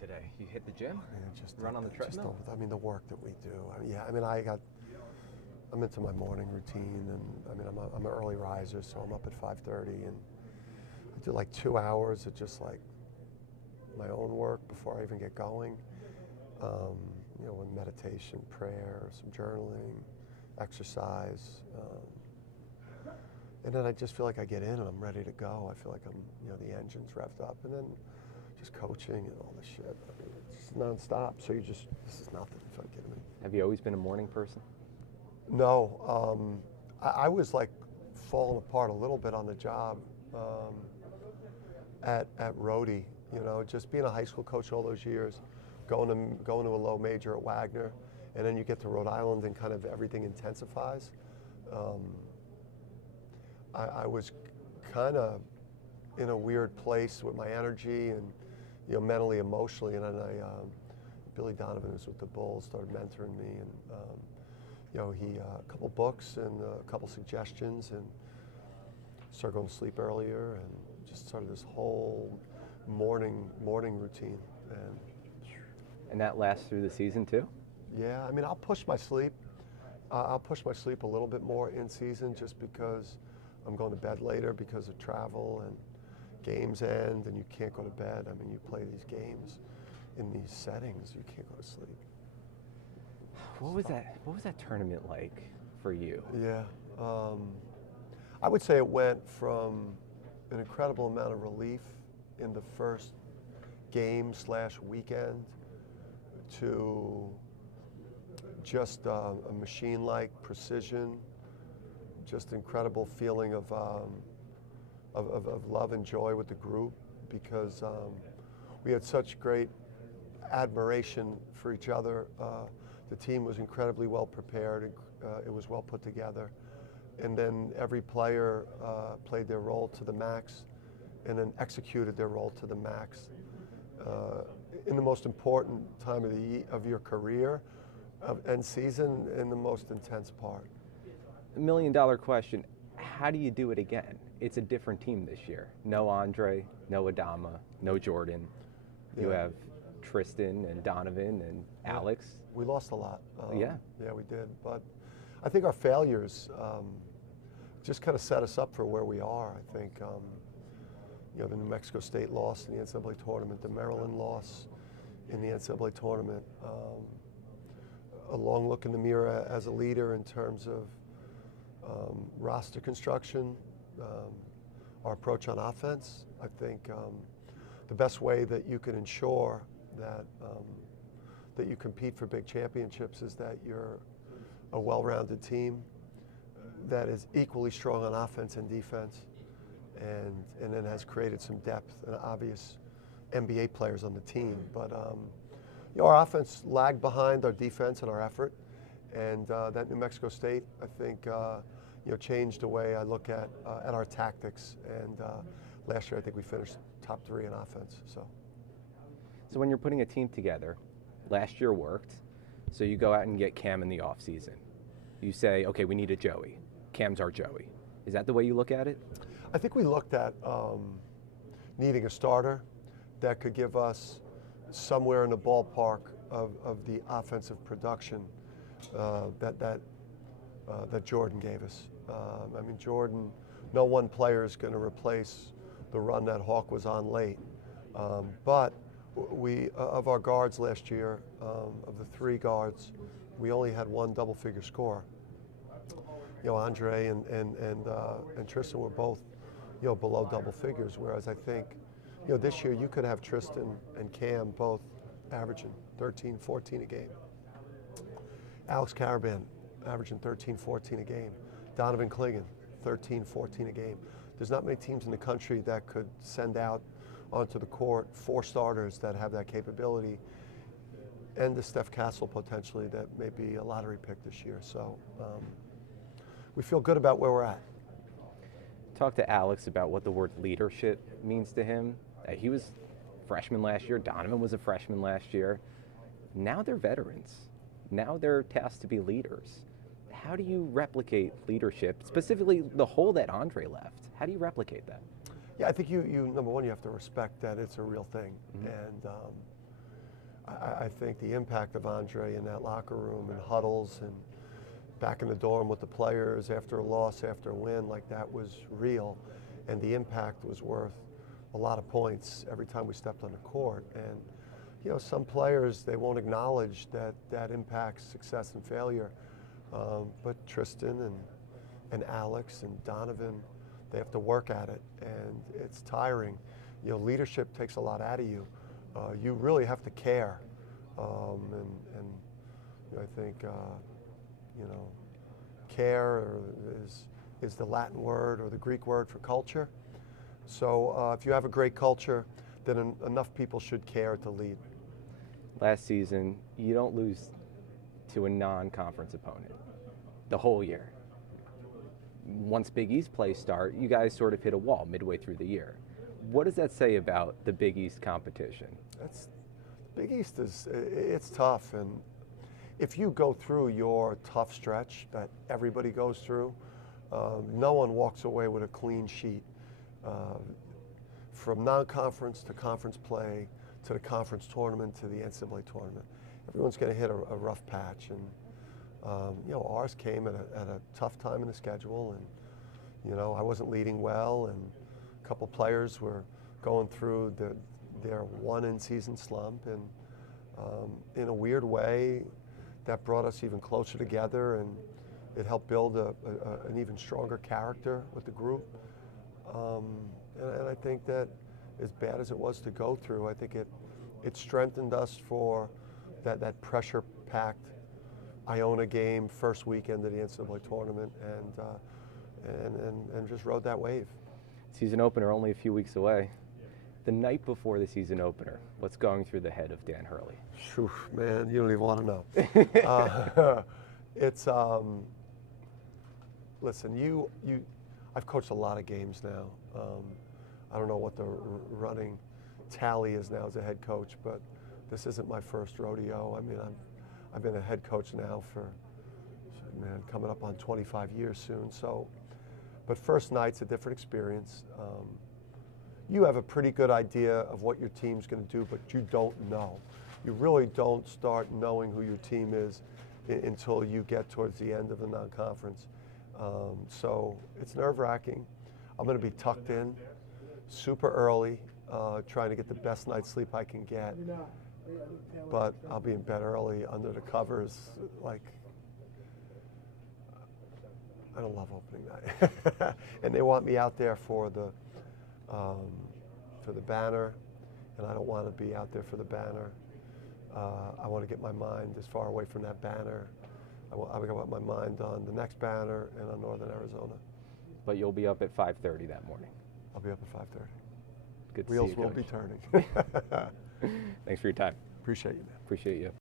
today? You hit the gym? I mean, just run on the treadmill? The work that we do. I'm into my morning routine, and I'm an early riser, so I'm up at 5:30, and I do like 2 hours of just like my own work before I even get going. With meditation, prayer, some journaling, exercise, and then I just feel like I get in and I'm ready to go. I feel like the engine's revved up, and then just coaching and all this shit. I mean, it's nonstop. So this is nothing. If you're kidding me. Have you always been a morning person? No, I was like falling apart a little bit on the job at Rhodey. Just being a high school coach all those years, going to a low major at Wagner, and then you get to Rhode Island and kind of everything intensifies. I was kind of in a weird place with my energy and mentally, emotionally, and then Billy Donovan, who's with the Bulls, started mentoring me, and he a couple books and a couple suggestions, and started going to sleep earlier, and just started this whole morning routine. And that lasts through the season too? Yeah, I mean, I'll push my sleep. I'll push my sleep a little bit more in season, just because I'm going to bed later because of travel and games end, and you can't go to bed. I mean, you play these games in these settings, you can't go to sleep. What was that tournament like for you? Yeah, I would say it went from an incredible amount of relief in the first game/weekend to just a machine-like precision, just incredible feeling of love and joy with the group, because we had such great admiration for each other. The team was incredibly well prepared. It was well put together. And then every player played their role to the max, and then executed their role to the max in the most important time of your career and season, in the most intense part. $1 million question, how do you do it again? It's a different team this year. No Andre, no Adama, no Jordan. You have Tristan and Donovan and Alex. We lost a lot. Yeah, we did. But I think our failures just kind of set us up for where we are. I think the New Mexico State loss in the NCAA tournament, the Maryland loss in the NCAA tournament, a long look in the mirror as a leader in terms of roster construction, our approach on offense. I think the best way that you can ensure that that you compete for big championships is that you're a well-rounded team that is equally strong on offense and defense, and then has created some depth and obvious NBA players on the team. But our offense lagged behind our defense and our effort, and that New Mexico State, I think, changed the way I look at our tactics. And last year, I think we finished top 3 in offense. So when you're putting a team together, last year worked, so you go out and get Cam in the offseason. You say, okay, we need a Joey. Cam's our Joey. Is that the way you look at it? I think we looked at needing a starter that could give us somewhere in the ballpark of the offensive production that Jordan gave us. I mean, Jordan, no one player is going to replace the run that Hawk was on late. But we, of our guards last year, of the 3 guards, we only had 1 double-figure scorer. Andre and Tristan were both, below double figures. Whereas I think, this year you could have Tristan and Cam both averaging 13, 14 a game. Alex Caravan averaging 13, 14 a game. Donovan Clingan, 13, 14 a game. There's not many teams in the country that could send out onto the court 4 starters that have that capability, and the Steph Castle potentially that may be a lottery pick this year. So we feel good about where we're at. Talk to Alex about what the word leadership means to him. He was a freshman last year. Donovan was a freshman last year. Now they're veterans. Now they're tasked to be leaders. How do you replicate leadership, specifically the hole that Andre left? How do you replicate that? Yeah, I think you number one, you have to respect that it's a real thing. Mm-hmm. I think the impact of Andre in that locker room and huddles and back in the dorm with the players after a loss, after a win, like that was real. And the impact was worth a lot of points every time we stepped on the court. And, you know, some players, they won't acknowledge that that impacts success and failure. But Tristan and Alex and Donovan, they have to work at it, and it's tiring. You know, leadership takes a lot out of you. You really have to care. And you know, I think, you know, care is the Latin word or the Greek word for culture. So if you have a great culture, then enough people should care to lead. Last season, you don't lose to a non-conference opponent the whole year. Once Big East play start, you guys sort of hit a wall midway through the year. What does that say about the Big East competition? Big East it's tough, and if you go through your tough stretch that everybody goes through, no one walks away with a clean sheet. From non-conference to conference play to the conference tournament to the NCAA tournament, everyone's going to hit a rough patch, and you know, ours came at a tough time in the schedule, and you know, I wasn't leading well, and a couple players were going through their one in-season slump, and in a weird way, that brought us even closer together, and it helped build an even stronger character with the group. And I think that as bad as it was to go through, I think it strengthened us for that pressure-packed Iona game, first weekend of the NCAA tournament, and just rode that wave. Season opener only a few weeks away. The night before the season opener, what's going through the head of Dan Hurley? Whew, man, you don't even want to know. It's listen, I've coached a lot of games now. I don't know what the running tally is now as a head coach, but this isn't my first rodeo. I mean, I've been a head coach now for, man, coming up on 25 years soon. So, but first night's a different experience. You have a pretty good idea of what your team's going to do, but you don't know. You really don't start knowing who your team is until you get towards the end of the non-conference. So it's nerve-wracking. I'm going to be tucked in super early, trying to get the best night's sleep I can get. But I'll be in bed early under the covers. Like, I don't love opening night. And they want me out there for the banner, and I don't want to be out there for the banner. I want to get my mind as far away from that banner. I want my mind on the next banner and on Northern Arizona. But you'll be up at 5:30 that morning. I'll be up at 5:30. Good to see you, Wheels will Coach. be turning. Thanks for your time. Appreciate you, man. Appreciate you.